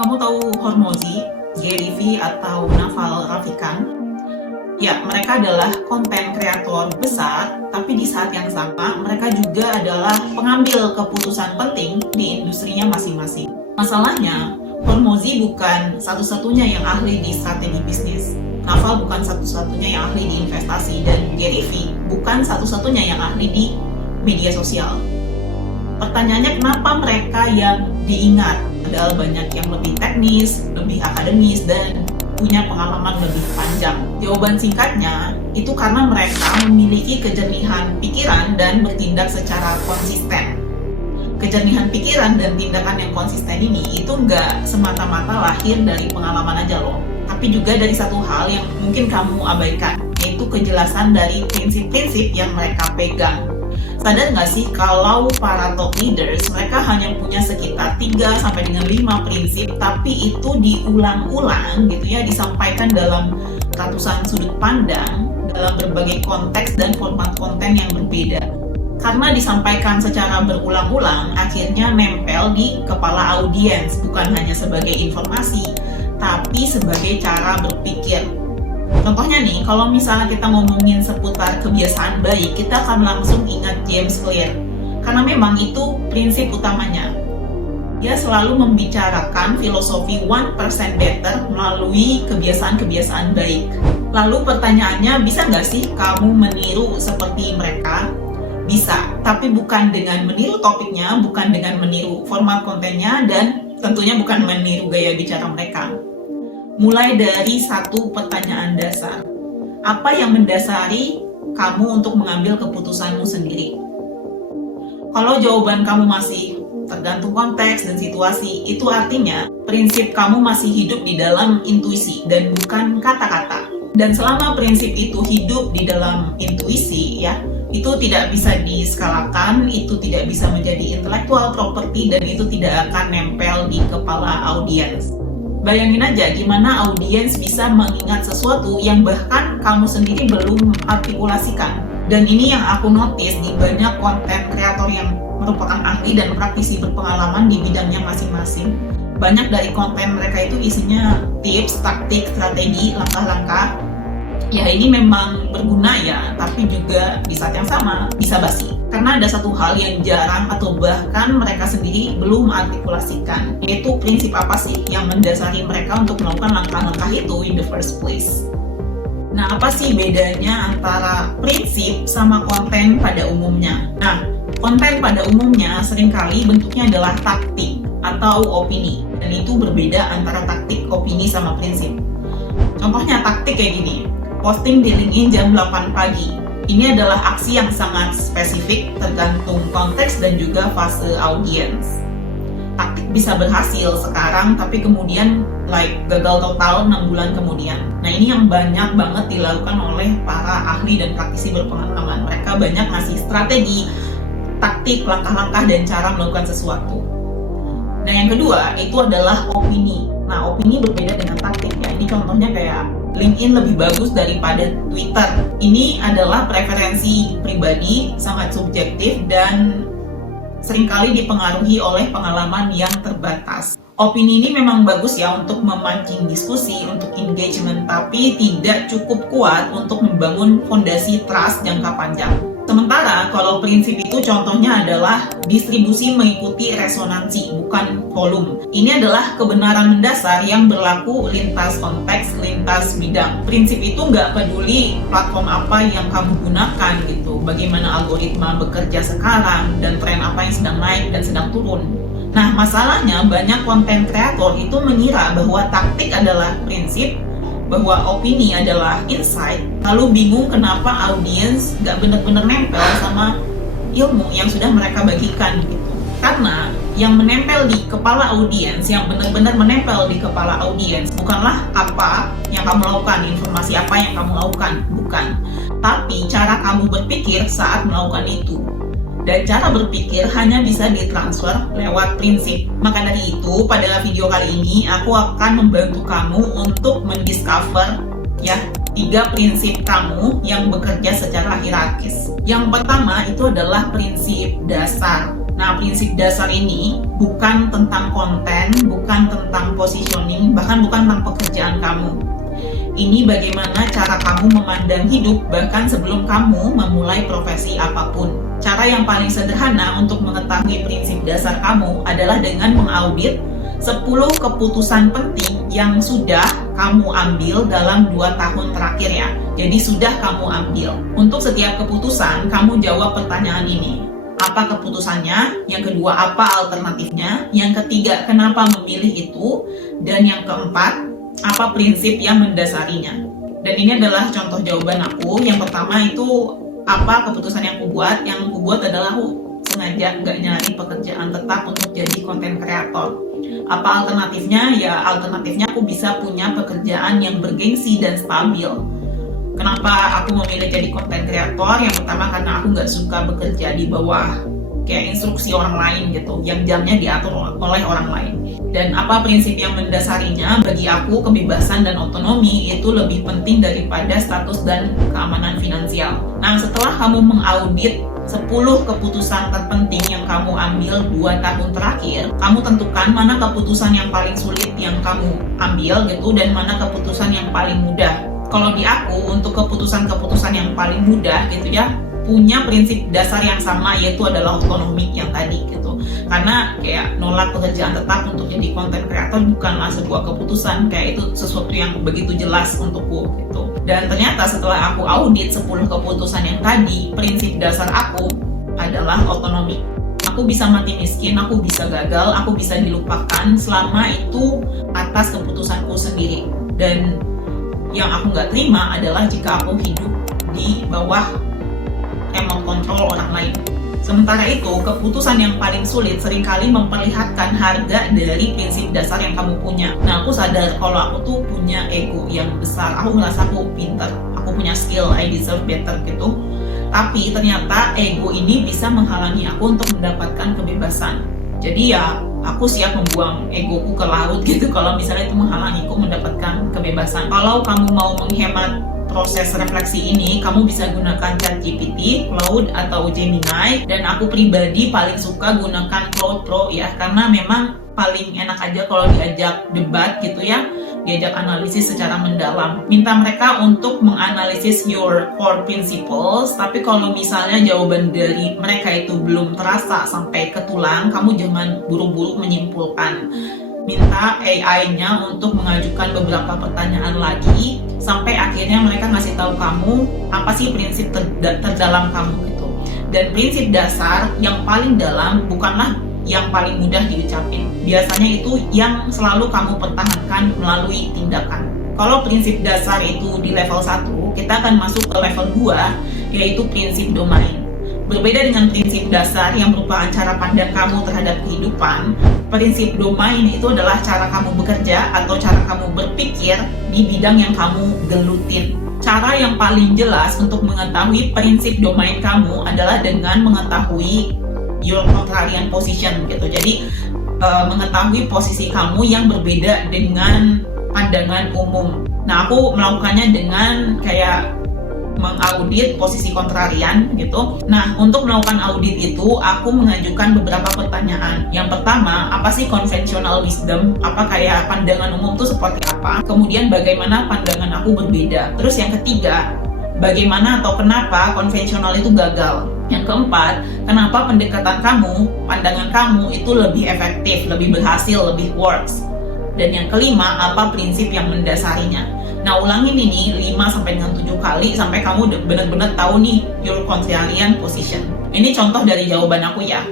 Kamu tahu Hormozi, Gary Vee, atau Naval Ravikant? Ya, mereka adalah konten kreator besar, tapi di saat yang sama mereka juga adalah pengambil keputusan penting di industrinya masing-masing. Masalahnya, Hormozi bukan satu-satunya yang ahli di strategi bisnis. Naval bukan satu-satunya yang ahli di investasi, dan Gary Vee bukan satu-satunya yang ahli di media sosial. Pertanyaannya, kenapa mereka yang diingat? Padahal banyak yang lebih teknis, lebih akademis, dan punya pengalaman lebih panjang. Jawaban singkatnya, itu karena mereka memiliki kejernihan pikiran dan bertindak secara konsisten. Kejernihan pikiran dan tindakan yang konsisten ini itu nggak semata-mata lahir dari pengalaman aja loh, tapi juga dari satu hal yang mungkin kamu abaikan, yaitu kejelasan dari prinsip-prinsip yang mereka pegang. Sadar nggak sih kalau para top leaders mereka hanya punya sekitar 3 sampai dengan 5 prinsip, tapi itu diulang-ulang gitu ya, disampaikan dalam ratusan sudut pandang, dalam berbagai konteks dan format konten yang berbeda. Karena disampaikan secara berulang-ulang, akhirnya nempel di kepala audiens, bukan hanya sebagai informasi, tapi sebagai cara berpikir. Contohnya nih, kalau misalnya kita ngomongin seputar kebiasaan baik, kita akan langsung ingat James Clear. Karena memang itu prinsip utamanya. Dia selalu membicarakan filosofi 1% better melalui kebiasaan-kebiasaan baik. Lalu pertanyaannya, bisa nggak sih kamu meniru seperti mereka? Bisa, tapi bukan dengan meniru topiknya, bukan dengan meniru format kontennya, dan tentunya bukan meniru gaya bicara mereka. Mulai dari satu pertanyaan dasar. Apa yang mendasari kamu untuk mengambil keputusanmu sendiri? Kalau jawaban kamu masih tergantung konteks dan situasi, itu artinya prinsip kamu masih hidup di dalam intuisi dan bukan kata-kata. Dan selama prinsip itu hidup di dalam intuisi, ya, itu tidak bisa diskalakan, itu tidak bisa menjadi intellectual property, dan itu tidak akan nempel di kepala audiens. Bayangin aja gimana audiens bisa mengingat sesuatu yang bahkan kamu sendiri belum artikulasikan. Dan ini yang aku notice di banyak konten kreator yang merupakan ahli dan praktisi berpengalaman di bidangnya masing-masing. Banyak dari konten mereka itu isinya tips, taktik, strategi, langkah-langkah. Ya ini memang berguna ya, tapi juga di saat yang sama bisa basi. Karena ada satu hal yang jarang atau bahkan mereka sendiri belum artikulasikan, yaitu prinsip apa sih yang mendasari mereka untuk melakukan langkah-langkah itu in the first place. Nah, apa sih bedanya antara prinsip sama konten pada umumnya? Nah, konten pada umumnya seringkali bentuknya adalah taktik atau opini, dan itu berbeda antara taktik, opini, sama prinsip. Contohnya taktik kayak gini, posting di LinkedIn jam 8 pagi. Ini adalah aksi yang sangat spesifik tergantung konteks dan juga fase audiens. Taktik bisa berhasil sekarang, tapi kemudian gagal total 6 bulan kemudian. Nah ini yang banyak banget dilakukan oleh para ahli dan praktisi berpengalaman. Mereka banyak ngasih strategi, taktik, langkah-langkah, dan cara melakukan sesuatu. Nah yang kedua itu adalah opini. Nah opini berbeda dengan taktik ya. Ini contohnya kayak LinkedIn lebih bagus daripada Twitter. Ini adalah preferensi pribadi, sangat subjektif, dan seringkali dipengaruhi oleh pengalaman yang terbatas. Opini ini memang bagus ya untuk memancing diskusi, untuk engagement, tapi tidak cukup kuat untuk membangun fondasi trust jangka panjang. Sementara kalau prinsip itu contohnya adalah distribusi mengikuti resonansi, bukan volume. Ini adalah kebenaran mendasar yang berlaku lintas konteks, lintas bidang. Prinsip itu nggak peduli platform apa yang kamu gunakan gitu, bagaimana algoritma bekerja sekarang, dan tren apa yang sedang naik dan sedang turun. Nah, masalahnya banyak konten kreator itu mengira bahwa taktik adalah prinsip, bahwa opini adalah insight, lalu bingung kenapa audiens gak benar-benar nempel sama ilmu yang sudah mereka bagikan gitu. Karena yang menempel di kepala audiens, yang benar-benar menempel di kepala audiens bukanlah apa yang kamu lakukan, informasi apa yang kamu lakukan, bukan. Tapi cara kamu berpikir saat melakukan itu. Dan cara berpikir hanya bisa ditransfer lewat prinsip. Maka dari itu, pada video kali ini aku akan membantu kamu untuk mendiscover ya 3 prinsip kamu yang bekerja secara hierarkis. Yang pertama itu adalah prinsip dasar. Nah, prinsip dasar ini bukan tentang konten, bukan tentang positioning, bahkan bukan tentang pekerjaan kamu. Ini bagaimana cara kamu memandang hidup bahkan sebelum kamu memulai profesi apapun. Cara yang paling sederhana untuk mengetahui prinsip dasar kamu adalah dengan mengaudit 10 keputusan penting yang sudah kamu ambil dalam 2 tahun terakhir ya. Jadi sudah kamu ambil. Untuk setiap keputusan, kamu jawab pertanyaan ini. Apa keputusannya? Yang kedua, apa alternatifnya? Yang ketiga, kenapa memilih itu? Dan yang keempat, apa prinsip yang mendasarinya? Dan ini adalah contoh jawaban aku. Yang pertama itu, apa keputusan yang aku buat? Yang aku buat adalah aku sengaja nggak nyari pekerjaan tetap untuk jadi konten kreator. Apa alternatifnya? Ya alternatifnya aku bisa punya pekerjaan yang bergengsi dan stabil. Kenapa aku memilih jadi konten kreator? Yang pertama karena aku nggak suka bekerja di bawah kayak instruksi orang lain gitu, yang jamnya diatur oleh orang lain. Dan apa prinsip yang mendasarinya? Bagi aku, kebebasan dan otonomi itu lebih penting daripada status dan keamanan finansial. Nah, setelah kamu mengaudit 10 keputusan terpenting yang kamu ambil 2 tahun terakhir, kamu tentukan mana keputusan yang paling sulit yang kamu ambil gitu, dan mana keputusan yang paling mudah. Kalau di aku, untuk keputusan-keputusan yang paling mudah gitu ya, punya prinsip dasar yang sama, yaitu adalah otonomi yang tadi gitu. Karena kayak nolak pekerjaan tetap untuk jadi konten kreator bukanlah sebuah keputusan, kayak itu sesuatu yang begitu jelas untukku gitu. Dan ternyata setelah aku audit 10 keputusan yang tadi, prinsip dasar aku adalah otonomi. Aku bisa mati miskin, aku bisa gagal, aku bisa dilupakan selama itu atas keputusanku sendiri. Dan yang aku nggak terima adalah jika aku hidup di bawah remote control orang lain. Sementara itu, keputusan yang paling sulit seringkali memperlihatkan harga dari prinsip dasar yang kamu punya. Nah, aku sadar kalau aku tuh punya ego yang besar. Aku ngerasa aku pinter, aku punya skill, I deserve better gitu. Tapi ternyata ego ini bisa menghalangi aku untuk mendapatkan kebebasan. Jadi ya, aku siap membuang egoku ke laut gitu kalau misalnya itu menghalangiku mendapatkan kebebasan. Kalau kamu mau menghemat proses refleksi ini, kamu bisa gunakan ChatGPT, Claude, atau Gemini. Dan aku pribadi paling suka gunakan Claude Pro ya, karena memang paling enak aja kalau diajak debat gitu ya, diajak analisis secara mendalam. Minta mereka untuk menganalisis your core principles, tapi kalau misalnya jawaban dari mereka itu belum terasa sampai ke tulang, kamu jangan buru-buru menyimpulkan. Minta AI-nya untuk mengajukan beberapa pertanyaan lagi, sampai akhirnya mereka ngasih tahu kamu apa sih prinsip terdalam kamu gitu. Dan prinsip dasar yang paling dalam bukanlah yang paling mudah diucapin. Biasanya itu yang selalu kamu pertahankan melalui tindakan. Kalau prinsip dasar itu di level 1, kita akan masuk ke level 2, yaitu prinsip domain. Berbeda dengan prinsip dasar yang merupakan cara pandang kamu terhadap kehidupan, prinsip domain itu adalah cara kamu bekerja atau cara kamu berpikir di bidang yang kamu gelutin. Cara yang paling jelas untuk mengetahui prinsip domain kamu adalah dengan mengetahui your contrarian position gitu. Jadi mengetahui posisi kamu yang berbeda dengan pandangan umum. Nah, aku melakukannya dengan kayak mengaudit posisi kontrarian gitu. Nah, untuk melakukan audit itu, aku mengajukan beberapa pertanyaan. Yang pertama, apa sih conventional wisdom? Apa kayak pandangan umum itu seperti apa? Kemudian bagaimana pandangan aku berbeda? Terus yang ketiga, bagaimana atau kenapa konvensional itu gagal? Yang keempat, kenapa pendekatan kamu, pandangan kamu itu lebih efektif, lebih berhasil, lebih works? Dan yang kelima, apa prinsip yang mendasarinya? Nah, ulangin ini 5-7 kali sampai kamu benar-benar tahu nih your contrarian position. Ini contoh dari jawaban aku ya.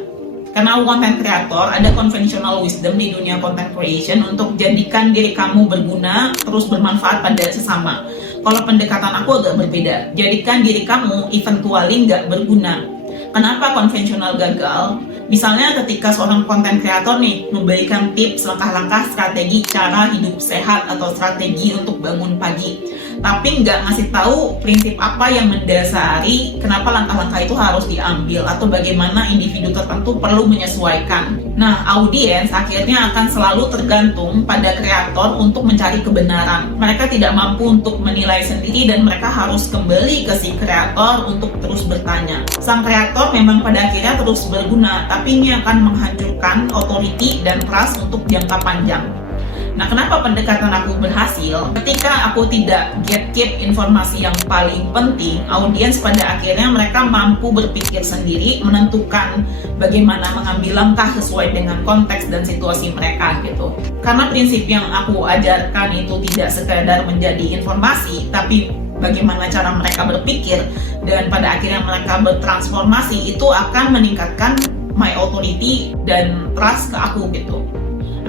Karena aku content creator, ada conventional wisdom di dunia content creation untuk jadikan diri kamu berguna, terus bermanfaat pada sesama. Kalau pendekatan aku agak berbeda, jadikan diri kamu eventually nggak berguna. Kenapa konvensional gagal? Misalnya ketika seorang konten kreator nih memberikan tips langkah-langkah strategi cara hidup sehat atau strategi untuk bangun pagi, tapi nggak ngasih tahu prinsip apa yang mendasari kenapa langkah-langkah itu harus diambil atau bagaimana individu tertentu perlu menyesuaikan. Nah, audiens akhirnya akan selalu tergantung pada kreator untuk mencari kebenaran. Mereka tidak mampu untuk menilai sendiri dan mereka harus kembali ke si kreator untuk terus bertanya. Sang kreator memang pada akhirnya terus berguna, tapi ini akan menghancurkan authority dan trust untuk jangka panjang. Nah, kenapa pendekatan aku berhasil? Ketika aku tidak gatekeep informasi yang paling penting, audiens pada akhirnya mereka mampu berpikir sendiri, menentukan bagaimana mengambil langkah sesuai dengan konteks dan situasi mereka gitu. Karena prinsip yang aku ajarkan itu tidak sekadar menjadi informasi, tapi bagaimana cara mereka berpikir, dan pada akhirnya mereka bertransformasi, itu akan meningkatkan my authority dan trust ke aku gitu.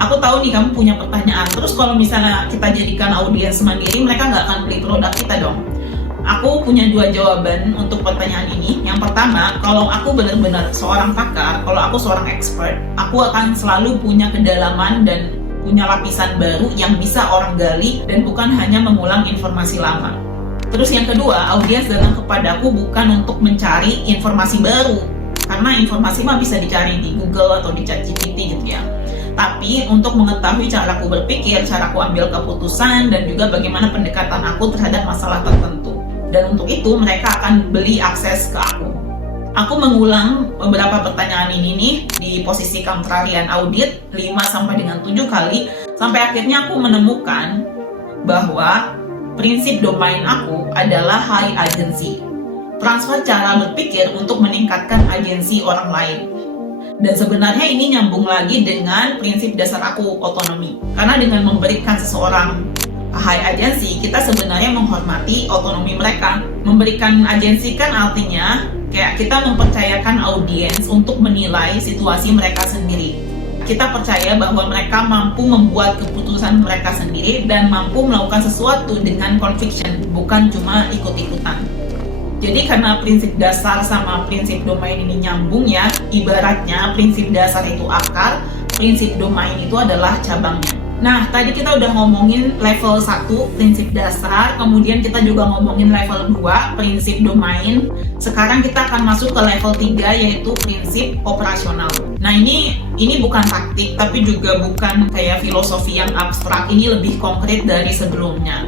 Aku tahu nih kamu punya pertanyaan, terus kalau misalnya kita jadikan audiens mandiri, mereka nggak akan beli produk kita dong. Aku punya 2 jawaban untuk pertanyaan ini. Yang pertama, kalau aku benar-benar seorang pakar, kalau aku seorang expert, aku akan selalu punya kedalaman dan punya lapisan baru yang bisa orang gali dan bukan hanya mengulang informasi lama. Terus yang kedua, audiens datang kepadaku bukan untuk mencari informasi baru, karena informasi mah bisa dicari di Google atau di ChatGPT gitu ya. Tapi untuk mengetahui cara aku berpikir, cara aku ambil keputusan, dan juga bagaimana pendekatan aku terhadap masalah tertentu. Dan untuk itu mereka akan beli akses ke aku. Aku mengulang beberapa pertanyaan ini nih di posisi contrarian audit 5-7 kali, sampai akhirnya aku menemukan bahwa prinsip domain aku adalah high agency. Transfer cara berpikir untuk meningkatkan agensi orang lain. Dan sebenarnya ini nyambung lagi dengan prinsip dasar aku, otonomi. Karena dengan memberikan seseorang high agency, kita sebenarnya menghormati otonomi mereka. Memberikan agensi kan artinya kayak kita mempercayakan audiens untuk menilai situasi mereka sendiri. Kita percaya bahwa mereka mampu membuat keputusan mereka sendiri dan mampu melakukan sesuatu dengan conviction, bukan cuma ikut-ikutan. Jadi karena prinsip dasar sama prinsip domain ini nyambung ya, ibaratnya prinsip dasar itu akar, prinsip domain itu adalah cabangnya. Nah, tadi kita udah ngomongin level 1, prinsip dasar, kemudian kita juga ngomongin level 2, prinsip domain. Sekarang kita akan masuk ke level 3, yaitu prinsip operasional. Nah, ini bukan taktik, tapi juga bukan kayak filosofi yang abstrak, ini lebih konkret dari sebelumnya.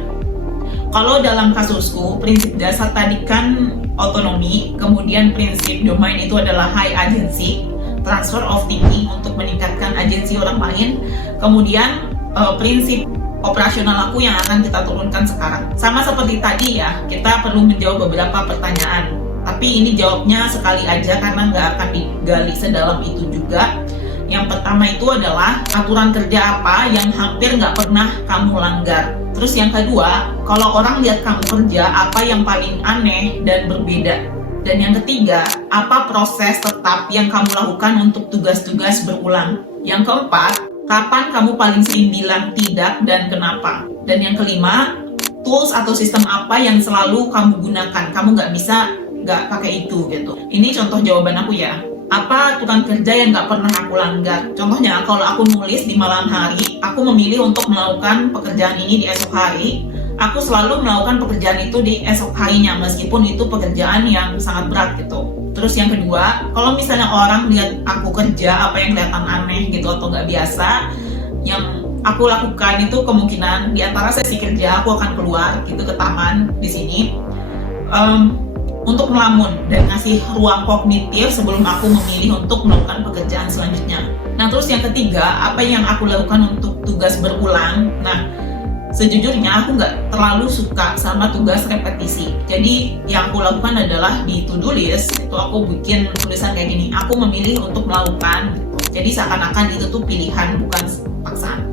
Kalau dalam kasusku, prinsip dasar tadi kan otonomi, kemudian prinsip domain itu adalah high agency, transfer of thinking untuk meningkatkan agensi orang lain, kemudian prinsip operasional aku yang akan kita turunkan sekarang. Sama seperti tadi ya, kita perlu menjawab beberapa pertanyaan, tapi ini jawabnya sekali aja karena nggak akan digali sedalam itu juga. Yang pertama itu adalah aturan kerja apa yang hampir nggak pernah kamu langgar. Terus yang kedua, kalau orang lihat kamu kerja, apa yang paling aneh dan berbeda. Dan yang ketiga, apa proses tetap yang kamu lakukan untuk tugas-tugas berulang. Yang keempat, kapan kamu paling sering bilang tidak dan kenapa. Dan yang kelima, tools atau sistem apa yang selalu kamu gunakan. Kamu nggak bisa nggak pakai itu gitu. Ini contoh jawaban aku ya. Apa aturan kerja yang nggak pernah aku langgar? Contohnya, kalau aku nulis di malam hari, aku memilih untuk melakukan pekerjaan ini di esok hari. Aku selalu melakukan pekerjaan itu di esok harinya, meskipun itu pekerjaan yang sangat berat gitu. Terus yang kedua, kalau misalnya orang lihat aku kerja, apa yang kelihatan aneh gitu atau nggak biasa, yang aku lakukan itu kemungkinan di antara sesi kerja aku akan keluar gitu ke taman di sini. Untuk melamun dan ngasih ruang kognitif sebelum aku memilih untuk melakukan pekerjaan selanjutnya. Nah, terus yang ketiga, apa yang aku lakukan untuk tugas berulang? Nah, sejujurnya aku nggak terlalu suka sama tugas repetisi. Jadi yang aku lakukan adalah di to-do list, itu aku bikin tulisan kayak gini, aku memilih untuk melakukan. Jadi seakan-akan itu tuh pilihan, bukan paksaan.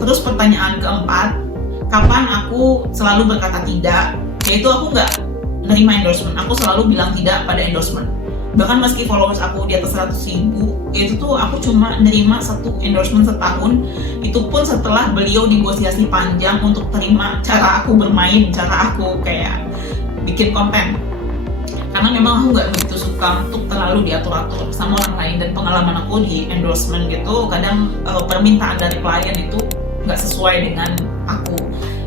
Terus pertanyaan keempat, kapan aku selalu berkata tidak? Yaitu aku nggak nerima endorsement, aku selalu bilang tidak pada endorsement. Bahkan meski followers aku di atas 100.000, itu tuh aku cuma nerima 1 endorsement setahun. Itu pun setelah beliau negosiasi panjang untuk terima cara aku bermain, cara aku kayak bikin konten. Karena memang aku nggak begitu suka untuk terlalu diatur-atur sama orang lain, dan pengalaman aku di endorsement gitu, kadang permintaan dari klien itu nggak sesuai dengan aku.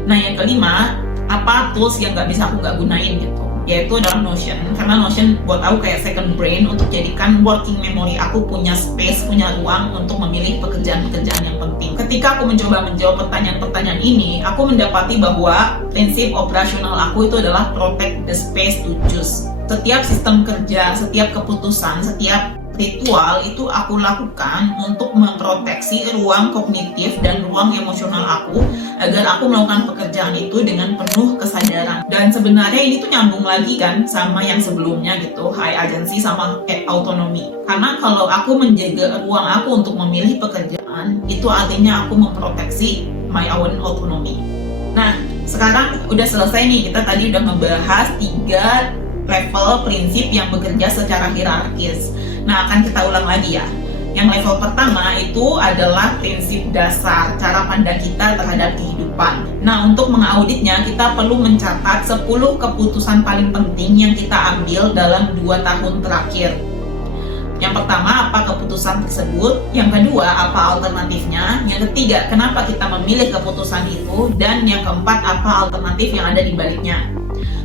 Nah, yang kelima, apa tools yang nggak bisa aku nggak gunain gitu, yaitu adalah Notion. Karena Notion buat aku kayak second brain untuk jadikan working memory aku punya space, punya ruang untuk memilih pekerjaan-pekerjaan yang penting. Ketika aku mencoba menjawab pertanyaan-pertanyaan ini, aku mendapati bahwa prinsip operasional aku itu adalah protect the space to choose. Setiap sistem kerja, setiap keputusan, setiap ritual itu aku lakukan untuk memproteksi ruang kognitif dan ruang emosional aku agar aku melakukan pekerjaan itu dengan penuh kesadaran. Dan sebenarnya ini tuh nyambung lagi kan sama yang sebelumnya gitu, high agency sama autonomy. Karena kalau aku menjaga ruang aku untuk memilih pekerjaan, itu artinya aku memproteksi my own autonomy. Nah, sekarang udah selesai nih, kita tadi udah ngebahas 3 level prinsip yang bekerja secara hierarkis. Nah, akan kita ulang lagi ya. Yang level pertama itu adalah prinsip dasar, cara pandang kita terhadap kehidupan. Nah, untuk mengauditnya, kita perlu mencatat 10 keputusan paling penting yang kita ambil dalam 2 tahun terakhir. Yang pertama, apa keputusan tersebut? Yang kedua, apa alternatifnya? Yang ketiga, kenapa kita memilih keputusan itu? Dan yang keempat, apa alternatif yang ada di baliknya?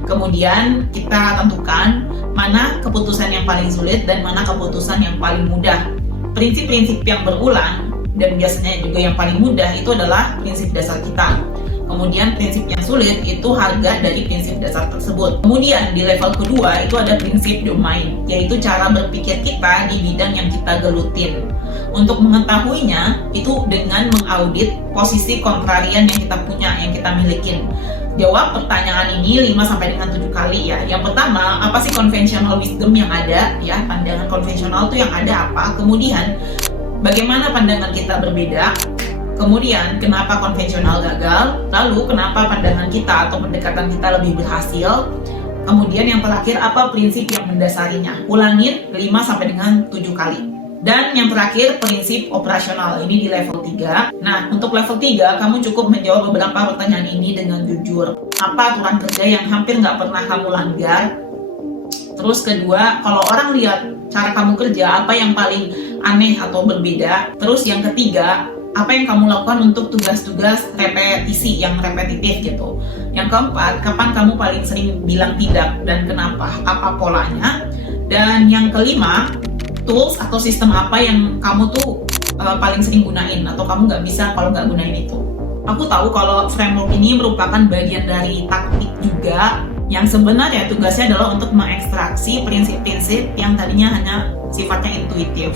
Kemudian kita tentukan mana keputusan yang paling sulit dan mana keputusan yang paling mudah. Prinsip-prinsip yang berulang dan biasanya juga yang paling mudah itu adalah prinsip dasar kita. Kemudian prinsip yang sulit itu harga dari prinsip dasar tersebut. Kemudian di level kedua itu ada prinsip domain, yaitu cara berpikir kita di bidang yang kita gelutin. Untuk mengetahuinya itu dengan mengaudit posisi kontrarian yang kita punya, yang kita milikin. Jawab pertanyaan ini 5 sampai dengan 7 kali ya. Yang pertama, apa sih conventional wisdom yang ada ya? Pandangan konvensional itu yang ada apa? Kemudian, bagaimana pandangan kita berbeda? Kemudian, kenapa konvensional gagal? Lalu, kenapa pandangan kita atau pendekatan kita lebih berhasil? Kemudian yang terakhir, apa prinsip yang mendasarinya? Ulangin 5 sampai dengan 7 kali. Dan yang terakhir, prinsip operasional, ini di level 3. Nah, untuk level 3, kamu cukup menjawab beberapa pertanyaan ini dengan jujur. Apa aturan kerja yang hampir nggak pernah kamu langgar? Terus kedua, kalau orang lihat cara kamu kerja, apa yang paling aneh atau berbeda? Terus yang ketiga, apa yang kamu lakukan untuk tugas-tugas repetisi yang repetitif gitu? Yang keempat, kapan kamu paling sering bilang tidak dan kenapa? Apa polanya? Dan yang kelima, tools atau sistem apa yang kamu tuh paling sering gunain atau kamu nggak bisa kalau nggak gunain itu. Aku tahu kalau framework ini merupakan bagian dari taktik juga yang sebenarnya tugasnya adalah untuk mengekstraksi prinsip-prinsip yang tadinya hanya sifatnya intuitif.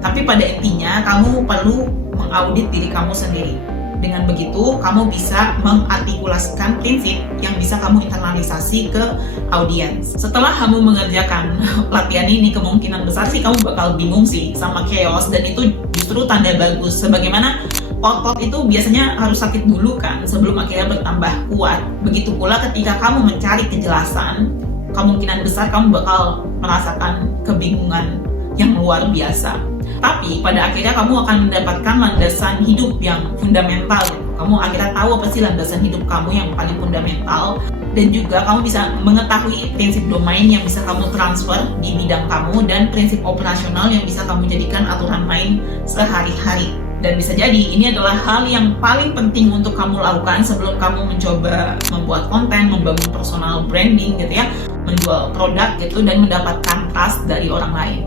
Tapi pada intinya kamu perlu mengaudit diri kamu sendiri. Dengan begitu, kamu bisa mengartikulasikan prinsip yang bisa kamu internalisasi ke audiens. Setelah kamu mengerjakan latihan ini, kemungkinan besar sih kamu bakal bingung sih sama chaos, dan itu justru tanda bagus. Sebagaimana otot itu biasanya harus sakit dulu kan, sebelum akhirnya bertambah kuat. Begitu pula ketika kamu mencari kejelasan, kemungkinan besar kamu bakal merasakan kebingungan yang luar biasa. Tapi pada akhirnya kamu akan mendapatkan landasan hidup yang fundamental. Kamu akhirnya tahu apa sih landasan hidup kamu yang paling fundamental, dan juga kamu bisa mengetahui prinsip domain yang bisa kamu transfer di bidang kamu dan prinsip operasional yang bisa kamu jadikan aturan main sehari-hari. Dan bisa jadi ini adalah hal yang paling penting untuk kamu lakukan sebelum kamu mencoba membuat konten, membangun personal branding gitu ya, menjual produk gitu dan mendapatkan trust dari orang lain.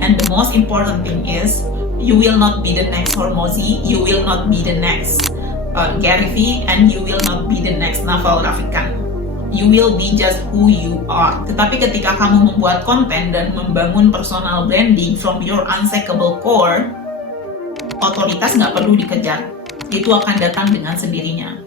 And the most important thing is, you will not be the next Hormozi, you will not be the next Gary Vee, and you will not be the next Naval Ravikant. You will be just who you are. Tetapi ketika kamu membuat konten dan membangun personal branding from your unshakable core, otoritas nggak perlu dikejar. Itu akan datang dengan sendirinya.